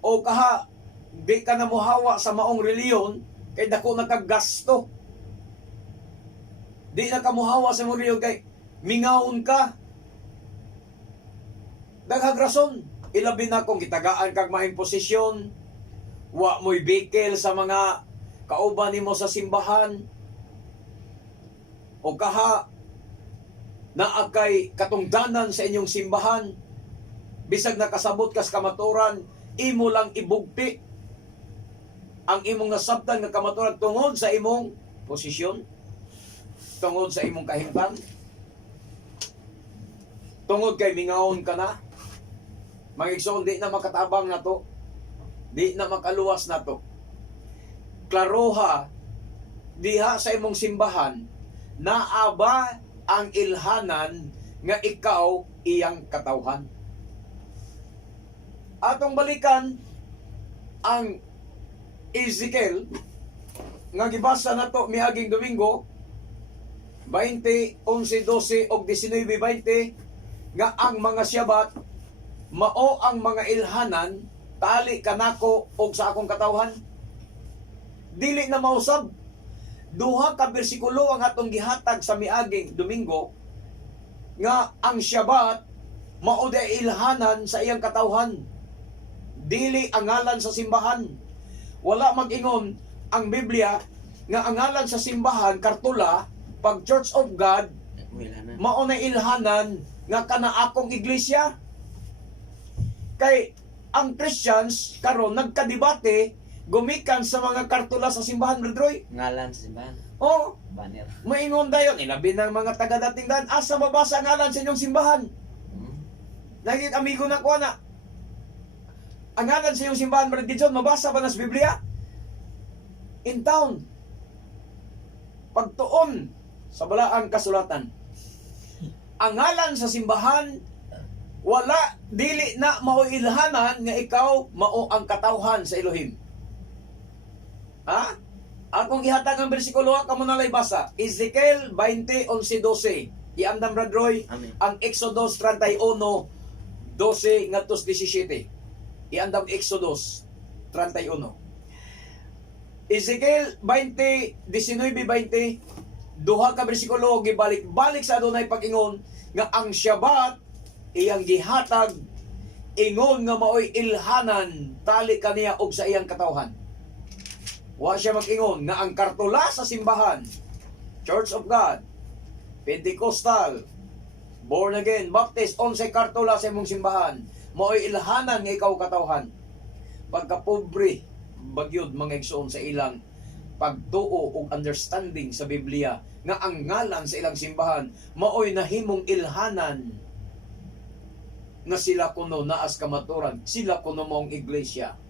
O kaha di ka na muhawa sa maong reliyon kay dako na kag gasto. Di na ka muhawa sa maong reliyon kay mingaon ka. Daghang rason, ilabi na kung gitagaan kag maayong posisyon, wa mo'y bikel sa mga kauban nimo sa simbahan, o kaha naa kay katungdanan sa inyong simbahan, bisag nakasabot kas kamaturan, imo lang ibugti ang imong nasabtan nga kamaturan tungod sa imong posisyon, tungod sa imong kahimtang, tungod kay mingaon ka na, mangigsoon di na makatabang na to, di na makaluwas na to. Klaroha diha sa imong simbahan naaba ang ilhanan nga ikaw iyang katawhan. Atong balikan ang Ezekiel nga gibasa nato miaging Domingo 20, 11, 12 ug 19, 20 nga ang mga Syabat mao ang mga ilhanan tali kanako og sa akong katawhan. Dili na mausab. Duha ka bersikulo ang atong gihatag sa miaging Domingo nga ang Syabat mao day ilhanan sa iyang katawhan. Dili ang ngalan sa simbahan. Wala mag-ingon ang Biblia nga ang ngalan sa simbahan kartula pag Church of God mao na ilhanan nga kana akong iglesia. Kay ang Christians karon nagkadebate gumikan sa mga kartula sa simbahan, Brother Roy. Ngalan sa simbahan. Oh, Banner. maingon dayon ilabi ng mga taga-datinggan asa mabasa ang ngalan sa inyong simbahan. Nagit amigo na ko na. Ang ngalan sa iyong simbahan, Brother Didson, mabasa ba na sa Biblia? In town. Pagtuon sa balaang kasulatan. Ang ngalan sa simbahan, wala, dili na mao ilhanan nga ikaw mao ang katawhan sa Elohim. Ha? Akong ihatag ang bersikulo, kamo na lay basa. Ezekiel 20, 11, 12. Iandam, Brother Roy, Amen. ang Exodus 31, 12 ngadtos 17. Iandam Exodus 31. Ezekiel 20, 19, 20. Duha ka bersikulo gibalik-balik sa adunay pag-ingon nga ang Syabat iyang gihatag ingon nga maoy ilhanan tali kaniya og sa iyang katawhan. Wa siya mag-ingon nga ang kartula sa simbahan, Church of God, Pentecostal, Born Again, Baptist, unsay kartula sa imong simbahan, mao'y ilhanan nga ikaw katawhan. Pagkapobre, bagyod mga igsoon sa ilang pagtuo ug understanding sa Biblia nga ang ngalan sa ilang simbahan mao'y nahimong ilhanan nga sila kuno naas kamaturan, sila kuno mong iglesia.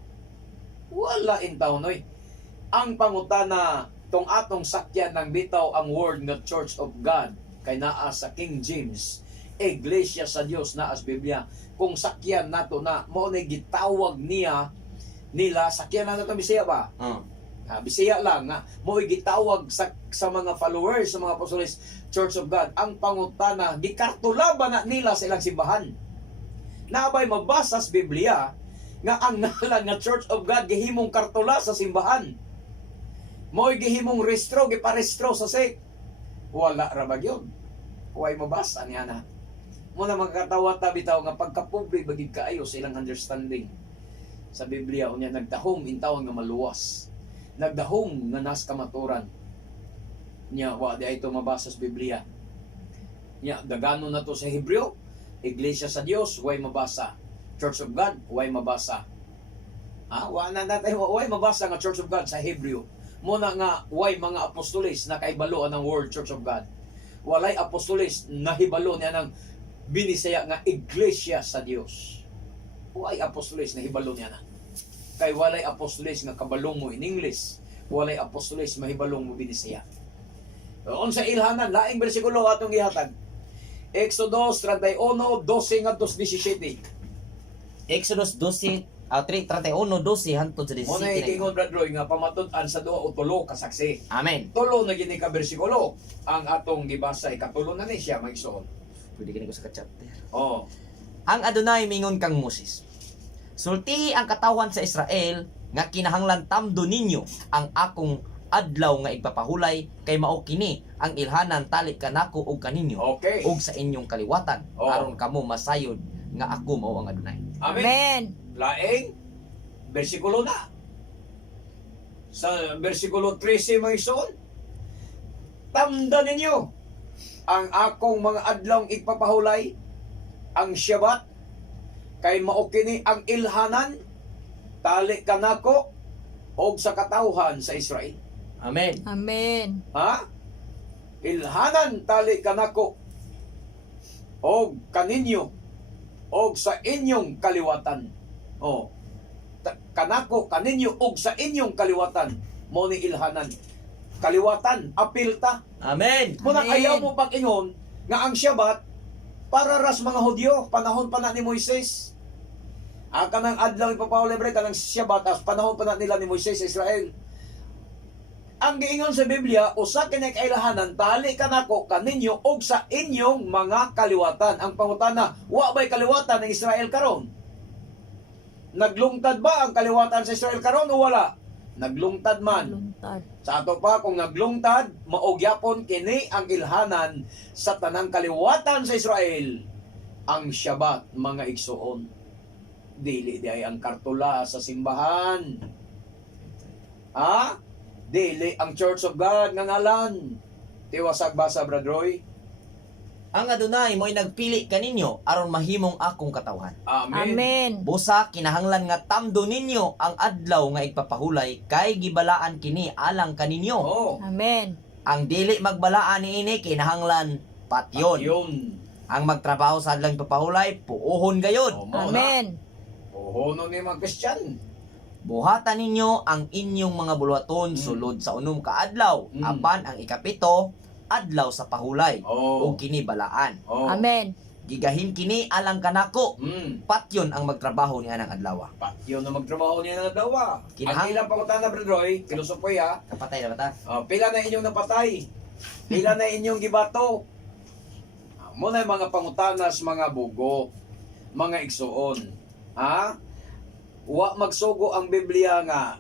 Wala in tawnoy. Ang pangutana tong atong sakyan ng bitaw ang word nga Church of God kay naa sa King James, Iglesia sa Dios naa sa Biblia. Kung sakyan nato na mao na gitawag nila sakyan na nato Bisaya ba? Bisaya lang nga mao gitawag sa mga followers sa mga apostoles Church of God. Ang pangutana gikartula ba na nila sa ilang simbahan? Nabay mabasa sa Biblia nga ang ngalan nga Church of God gihimong kartula sa simbahan. Mo'y gihimong restro, giparestro sa sek. Wala ra ba gyud? Huwag mabasa niya na. Muna magkatawa bitaw nga pagkapobre bagid kaayo sa ilang understanding sa Biblia unya nagdahom intawon nga maluwas. Nagdahom nga nas kamaturan. Nya wa di ay ito mabasa sa Biblia. Nya dagano na to sa Hebreo, Iglesia sa Dios, huwag mabasa. Church of God, huwag mabasa. Wa na natin huwag mabasa nga Church of God sa Hebreo. Muna nga huwag mga apostoles na kaibalo ng word Church of God. Walay apostoles na hibalo niya ng binisaya nga Iglesia sa Dios. Walay apostoles na hibalo niya na. Kay walay apostoles nga kabalong mo in English. Walay apostoles mahibalong mo binisaya. Unsa ilhanan laing bersikulo atong gihatag. Exodus 31, 12 ngadto 17. Exodus 12, 31, 12 hangtod sa 17. Muna ikingon Brother Roy nga pamatud-an sa duha o tulo ka saksi. Amen. Tulo na gini ka bersikulo ang atong gibasa ikatulo na ni siya magsuon. Pwede kini ko sa chapter. Oh. Ang Adonai mingon kang Moses. Sultihi ang katawan sa Israel nga kinahanglan tamdo ninyo ang akong adlaw nga igpapahulay kay mao kini ang ilhanan tali kanako ug kaninyo Okay. ug sa inyong kaliwatan Oh. aron kamo masayod nga ako mao ang Adonai. Amen. Amen. Laing bersikulo na. Sa bersikulo 13 mga ison, tamdan ninyo ang akong mga adlawng igpapahulay, ang Syabat, kay mao kini ang ilhanan tali kanako og sa katawhan sa Israel. Amen. Amen. Ha? Ilhanan tali kanako og kaninyo og sa inyong kaliwatan. Oh. Kanako kaninyo og sa inyong kaliwatan mo ni ilhanan. Kaliwatan, apil ta. Amen. Muna Amen. ayaw mo pag-ingon nga ang Shabbat para ras mga Hudyo, panahon pa na ni Moises. Kanang adlaw ipapaulibre kanang Shabbat as panahon pa na nila ni Moises sa Israel. Ang giingon sa Biblia, usa kini kailahanan tali kanako kaninyo og sa inyong mga kaliwatan. Ang pangutana, wa ba'y kaliwatan ng Israel karon? Naglungtad ba ang kaliwatan sa Israel karon o wala? Naglungtad man. Luntad. Sa ato pa, kung naglungtad, maogyapon kini ang ilhanan sa tanang kaliwatan sa Israel. Ang Shabbat, mga igsoon. Dili di ay ang kartula sa simbahan. Ha? Dili ang Church of God nga ngalan. Tiwasag ba sa Bradroy? Ang Adonai mo'y nagpili kaninyo aron mahimong akong katawhan. Amen. Amen. Busa kinahanglan nga tamdo ninyo ang adlaw nga igpapahulay kay gibalaan kini alang kaninyo. Oh, Amen. Ang dili magbalaan niini kinahanglan patyon. yun. Ang magtrabaho sa adlang papahulay puuhon gayud. Oh, mao na. Amen. Puhuno ni mga Christian. Buhatan ninyo ang inyong mga bulwaton sulod sa unom ka adlaw apan ang ikapito adlaw sa pahulay Oh. ug kini balaan. Oh. Amen. Gigahin kini alang kanako. Patyon ang magtrabaho ni anang adlaw. Patyo na magtrabaho niya ng dawa. Kinahang- Ang ilang pangutana, Bradroy, kinusupoy ha. Kapatay na bata. Pila na inyong napatay? Pila na inyong gibato? Muna yung mga pangutanas, mga bugo, mga igsuon. Ha? Wa magsugo ang Biblia nga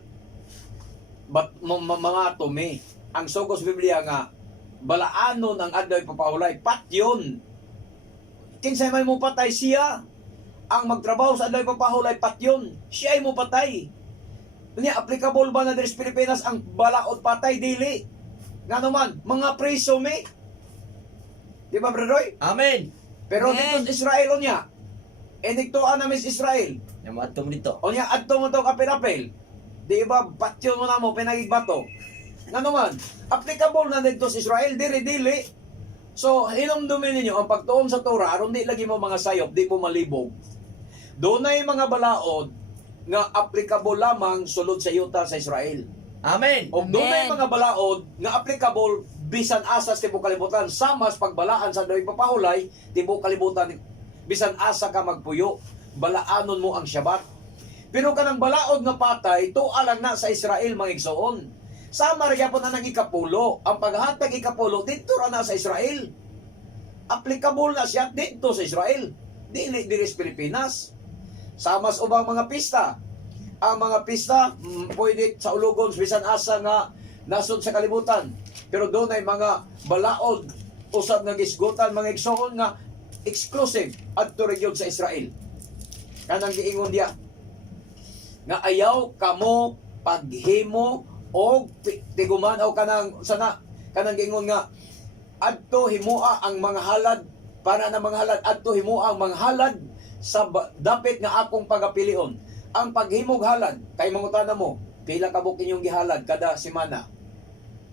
mga tumi. Ang sugo sa Biblia nga balaanon ang adlaw ipapahulay. Patyon. Kinsay may mo patay siya. Ang magtrabaho sa adlaw ipapahulay patyon. Siya ay mo patay. Niya, applicable ba na diri sa Pilipinas ang balaod patay? Dili. Nga naman, mga preso mi. Di ba, Bradoy? Amen. Pero Amen. dito sa Israel, o niya, enigtuan namin sa Israel. Namadto mo dito. O niya, adto mo itong apel-apel. Di ba, patyon mo na mo, pinagigbato. Nga naman, applicable na dito sa Israel, dili. So, hinumdumin ninyo, ang pagtuon sa Torah, aron di lagi mo mga sayop, di mo malibog. Doon na yung mga balaod nga applicable lamang sulod sa yuta sa Israel. Amen. O doon na Amen. yung mga balaod nga applicable bisan asa sa tibok kalibutan. Samas pagbalaan sa dawing papahulay, tibok kalibutan, bisan asa ka magpuyo, balaanon mo ang Shabbat. Pero kanang balaod nga patay, tualang na sa Israel mga igsoon. Sama rin po na ng ikapulo. Ang paghatag ikapulo, dito ra na sa Israel. Applicable na siya dito sa Israel. Dili sa Pilipinas. Samas ubang mga pista. Ang mga pista, pwede sa ulugon, bisan asa nga nasod sa kalibutan. Pero doon ay mga balaod, usab nga gisgutan, mga igsoon nga exclusive adto region sa Israel. Kanang giingon diya nga ayaw kamo paghimo o tiguman o kanang sana kanang giingon nga adto himua ang mga halad para na mga halad adto himua ang mga halad sa dapit nga akong pagapilion. Ang paghimog halad kay mangutana mo pila ka buk inyong gihalad kada semana.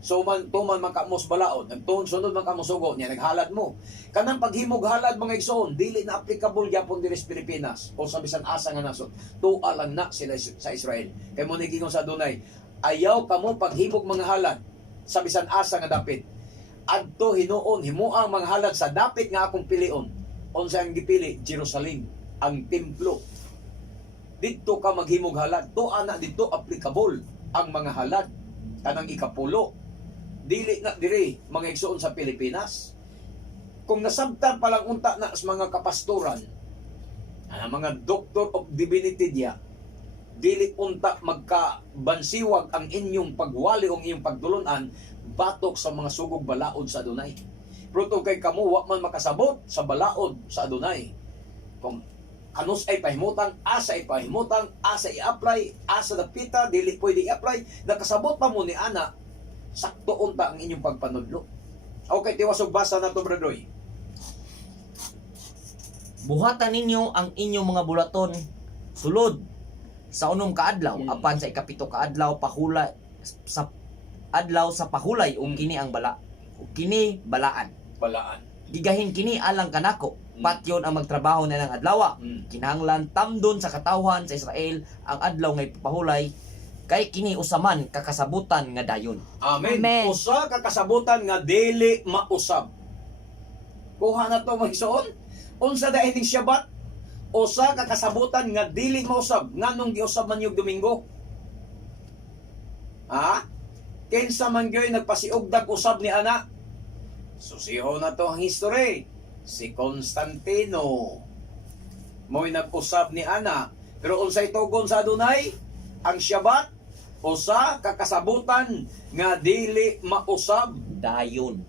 So tuman man kamos balaod, nagtuon sunod man kamo sugo niya naghalad mo. Kanang paghimog halad mga igsoon dili na applicable gyapon diri sa Pilipinas o sa bisan asa nga nasod. Tuwa lang na sila sa Israel. Kay mo nigingon sa Adonai, ayaw kamo paghimog mga halad sa bisan asa nga dapit. Adto hinuon himuang mga halad sa dapit nga akong pilion. Unsa ang gipili? Jerusalem, ang templo. Dito ka maghimog halad. Tuwa na dito applicable ang mga halad kanang ikapulo. Dili na diri mga igsoon sa Pilipinas. Kung nasabtan palang unta na sa mga kapastoran, mga doctor of divinity diya, dili unta magkabansiwag ang inyong pagwali o inyong pagtulunan batok sa mga sugog balaod sa Adonai. Pero kay kamo wa man makasabot sa balaod sa Adonai. Kung anus ay pahimutang, asa ay pahimutang, asa i-apply, asa dapita, dili pwede i-apply, nakasabot pa mo ni ana, sakto unta ang inyong pagpanudlo. Okay, tiwasog basa na to, Bradoy. Buhatan ninyo ang inyong mga bulaton sulod sa unom ka adlaw apan sa ikapito ka adlaw pahulay sa adlaw sa pahulay ug kini ang bala ug kini balaan. Balaan. Gigahin kini alang kanako patyon ang magtrabaho na ng adlaw. Kinahanglan tamdon sa katawhan sa Israel ang adlaw nga ipapahulay kay kini usaman kakasabutan nga dayon. Amen. Amen. Usa ka kasabutan nga dili mausab. Kuha na to magsuon. Unsa dahil ning Shabbat? Usa ka kasabutan nga dili mausab. Nganong giusab man yung Domingo? Ha? Kinsa man gyoy nagpasiugdag usab ni ana? Susiho na to ang history. Si Constantino mo'y nag-usab ni ana. Pero unsay tugon sa Adonai? Ang Shabbat, usa ka kasabutan nga dili mausab. Dayon.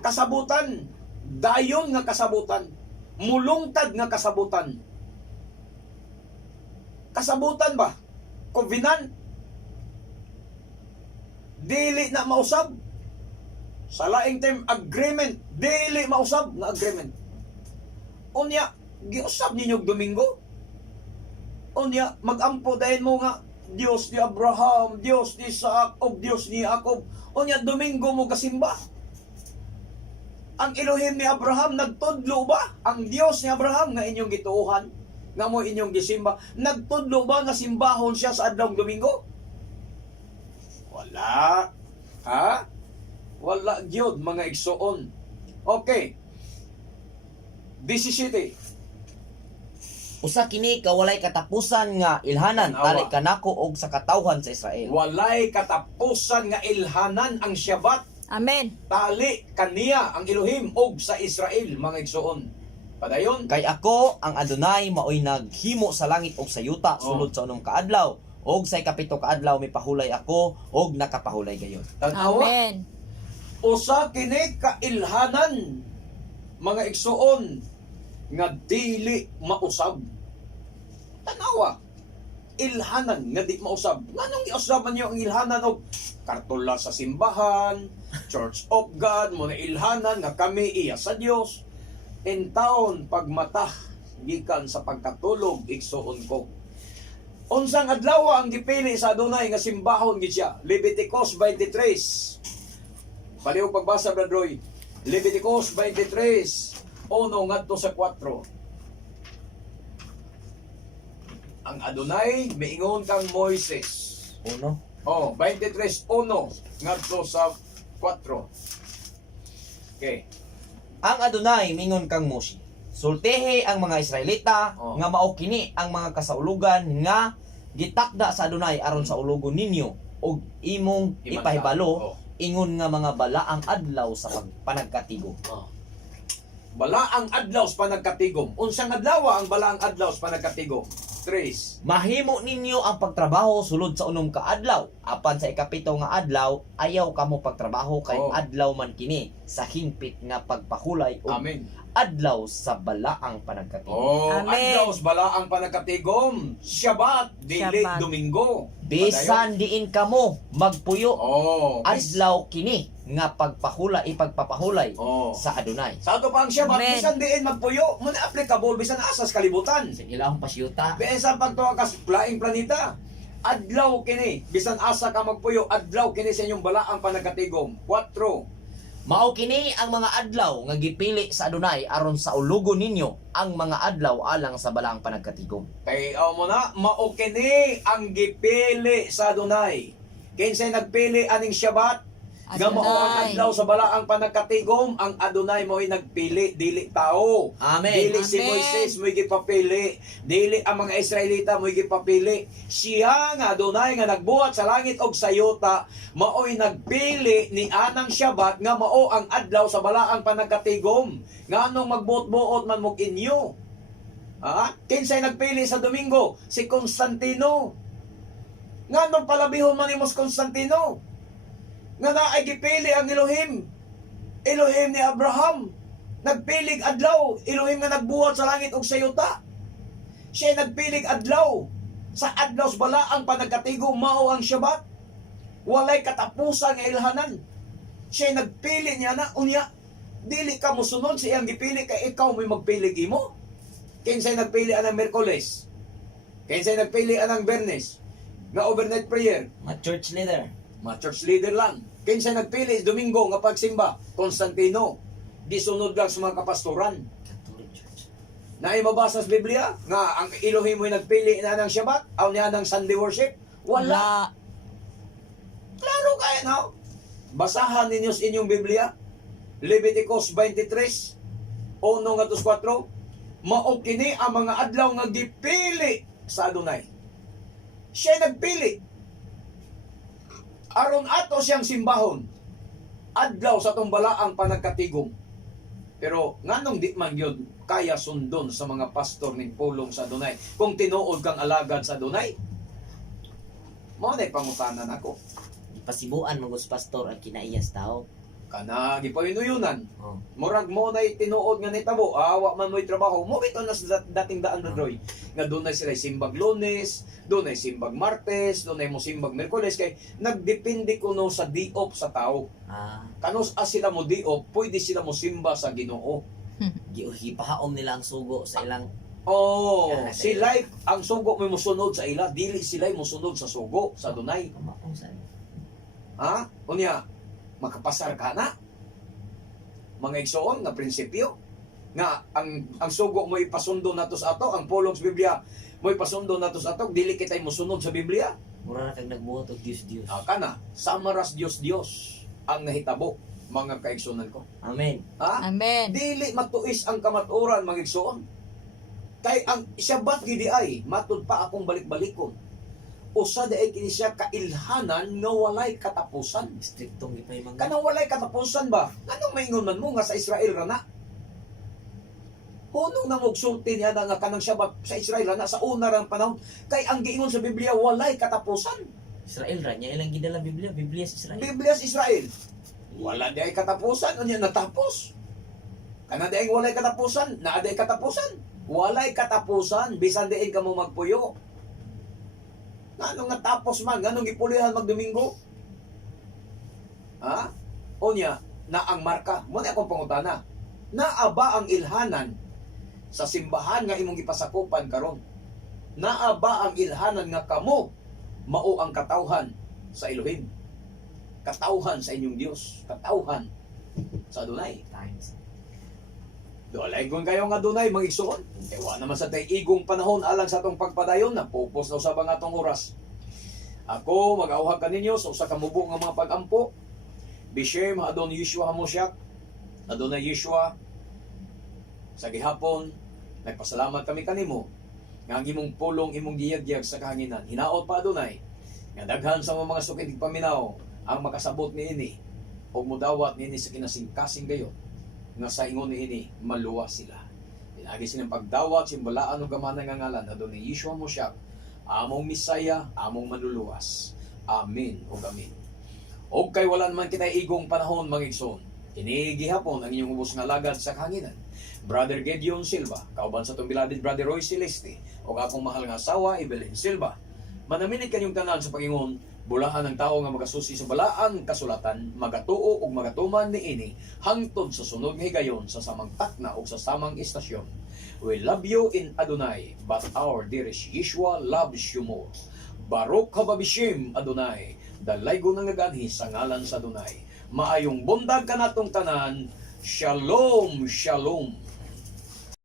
Kasabutan, dayon nga kasabutan, mulungtad nga kasabutan. Kasabutan ba? Covenant. Dili na mausab. Sa laing term, agreement. Dili mausab nga agreement. Unya, giusab ninyo Domingo. Unya, magampo dahil mo nga Diyos ni Abraham, Diyos ni Isaac, o Diyos ni Jacob. Unya, Domingo mo kasimba. Ang Elohim ni Abraham nagtudlo ba? Ang Diyos ni Abraham nga inyong gituuhan, nga mo inyong gisimba, nagtudlo ba nga simbahon siya sa adlawng Domingo? Wala. Ha? Wala gyud mga igsuon. Okay. 17. Usa kini kawalay katapusan nga ilhanan Tanawa. tali kanako og sa katawhan sa Israel. Walay katapusan nga ilhanan ang Shabbat. Amen. Tali kaniya ang Elohim og sa Israel mga igsuon. Padayon. Kay ako ang Adonai maoy naghimo sa langit ug sa yuta sulod sa unong kaadlaw og sa ikapito kaadlaw mipahulay ako og nakapahulay gayon. Tanawa. Amen. Usa kini kailhanan mga igsuon nga dili mausab. Tanawa. Ilhanan nga di mausab. Nganong giusaban niyo ang ilhanan og kartula sa simbahan, Church of God, muna ilhanan nga kami iya sa Dios. In taon pagmata gikan sa pagkatulog igsuon ko. Unsang adlaw ang gipili sa Adonai nga simbahon gid siya? Leviticus 23. Paliw pagbasa Brad Roy. Leviticus 23 1 ngadto sa 4. Ang Adonai miingon kang Moises. Uno. 23 1 ngadto sa 4. Okay. Ang Adonai mingon kang Moshe. Sultihi ang mga Israelita Oh. nga mao kini ang mga kasaulugan nga gitakda sa Adonai aron sa ulugon ninyo ug imong ipahibalo ingon nga mga balaang adlaw sa panagkatigo. Balaang adlaw sa panagkatigom. Unsang adlaw ang balaang adlaw sa panagkatigom? 3. Mahimo ninyo ang pagtrabaho sulod sa unom ka adlaw. Apan sa ikapito nga adlaw, ayaw kamo pagtrabaho kay Oh. adlaw man kini sa hingpit nga pagpahulay o Amen. adlaw sa balaang panagkatigo. Amen. Adlaw sa balaang panagkatigom. Shabbat, dili Shabbat. Domingo. Bisan diin kamo magpuyo, Adlaw. adlaw kini nga ipagpapahulay sa Adonai. Sa ato pa ang Shabbat, Amen. bisan diin magpuyo, muna applicable bisan asas kalibutan. Sa ilahong pasyuta, Bisan pagtuwa ka sa laing planeta. Adlaw kini, bisan asa ka magpuyo, adlaw kini sa inyong balaang panagkatigom. 4. mao kini ang mga adlaw nga gipili sa Adonai aron sa ulugon ninyo ang mga adlaw alang sa balaang panagkatigom. Kay mo na, mao kini ang gipili sa Adonai. Kinsay nagpili aning Shabbat? Nga mao ang Adonai. adlaw sa balaang panagkatigom, ang Adonai mo'y nagpili, dili tao. Amen. Dili si Amen. Moises mo'y gipapili, dili ang mga Israelita mo'y gipapili. Siya nga Adonai nga nagbuhat sa langit og sa yuta, mao'y nagpili ni anang Shabbat nga mao ang adlaw sa balaang panagkatigom. Nganong magbuot-buot man mo inyo? Kinsay nagpili sa Domingo? Si Constantino. Nganong palabihon man imos Constantino? Nga naay gipili ang Elohim. Elohim ni Abraham. Nagpilig adlaw. Elohim nga nagbuhat sa langit ug sa yuta. Siya nagpilig adlaw. Sa adlaw sa balaang panagkatigo mao ang Shabbat. Walay katapusan nga ilhanan. Siya nagpili niya na unya. Dili ka mosunod sa iyang gipili kay ikaw may magpilig imo. Kinsay nagpili anang Miyerkules? Kaya sa'yo nagpili anang Bernes, nga overnight prayer, Mga church leader. mga church leader lang. Kaya sa'yo nagpili Domingo nga pagsimba, Constantino, di sunod lang sa mga kapastoran. Catholic Church. Na mabasa sa Biblia, nga ang Elohim mo'y nagpili na ng Shabbat, o niya ng Sunday worship, wala. Klaro kaya no? Basahan ninyo sa inyong Biblia, Leviticus 23, 1-4, mao kini ang mga adlaw nga gipili sa Adonai. Siya nagpili. Aron ato siyang simbahon. Adlaw sa tumbalaang panagkatigom. Pero nganong di man gyud kaya sundon sa mga pastor ning pulong sa Adonai kung tinuod kang alagad sa Adonai? Mao na pangutanan ako. Pasibuan mo gus pastor ang kinaiyas tao. Kana gipainuyunan. Oh. Murag mo na tinuod nga nitabo, awa man mo'y trabaho. Mo bito na sa dating daan Rodroy. Nga doon na sila simbag Lunes, doon ay simbag Martes, doon ay mo simbag Miyerkules kay nagdepende kuno sa diop sa tao. Ah, Kanos sila mo diop, pwede sila mo simba sa Ginoo. gipahaom nila ang sugo sa ilang Oh, Yan, sila ang sugo mo musunod sa ila, dili sila musunod sa sugo sa Adonai. kumakusan. Ha? Unya, makapasar ka na. Mga igsoon nga prinsipyo nga ang sugo mo ipasundo nato sa ato, ang pulong sa Biblia mo ipasundo nato sa ato, dili kitay mosunod sa Biblia. Mura na kag nagbuhat og Dios. Kana, samaras Dios ang nahitabo, mga kaigsunan ko. Amen. Ha? Amen. Dili matuis ang kamatuoran, mga igsoon. Kay ang Shabbat gidi ay matud pa akong balik-balikon. Usa di ay kini siya kailhanan nga walay katapusan. Striktong gipay mga. Kanang walay katapusan ba? Anong maingon man mo nga sa Israel rana? Hunong nang sulti niya na nga kanang Shabbat sa Israel rana sa una rang panahon. Kay ang giingon sa Biblia walay katapusan. Israel ra niya ilang gidala Biblia sa Israel. Biblia sa Israel. Wala di ay katapusan, unya natapos. Kana di ay walay katapusan, naa di ay katapusan. Walay katapusan, bisan di ay kamo magpuyo. Nganong natapos man, nganong ipulihan magdomingo? Ha? Unya, na ang marka, mo na akong pangutana. Naa ba ang ilhanan sa simbahan nga imong ipasakupan karon? Naa ba ang ilhanan nga kamo mao ang katawhan sa Elohim? Katawhan sa inyong Dios, katawhan sa Adonai. Times. Walay kung kayo nga Adonai magigsuon. Ewa naman sa tay igong panahon alang sa atong pagpadayon na pupos na usab ang atong oras. Ako mag-auhag kaninyo sa usa ka mubo nga mga pag-ampo. Bishem Adon Yeshua Hamoshiach, Adonai Yeshua. Sa gihapon, nagpasalamat kami kanimo nga ang imong pulong imong giyagyag sa kahanginan. Hinaot pa Adonai nga daghan sa mga sukitig paminaw ang makasabot niini o mudawat niini sa kinasingkasing gayon nga sa ingon niini maluwa sila. Pinagi silang pagdawat simbalaan og gamana nga ngalan Adonai Yeshua Moshiach, among Misaya, among manluluwas. Amen ug amen. Og kay wala man kita igong panahon magigsoon. Kini gihapon ang inyong ubos nga lagad sa kahanginan. Brother Gedeon Silva, kauban sa tong beloved Brother Roy Celeste, o akong mahal nga asawa Evelyn Silva. Manaminit kanyong tanan sa Pangingon, bulahan ng tao nga magasusi sa balaan kasulatan, magatuo ug magatuman niini hangtod sa sunod nga higayon sa samang takna ug sa samang istasyon. We love you in Adonai, but our dearest Yeshua loves you more. Baruch haba bishim Adonai, dalaygo nga ganhi sa ngalan sa Adonai. Maayong bundag kanatong tanan. Shalom, shalom.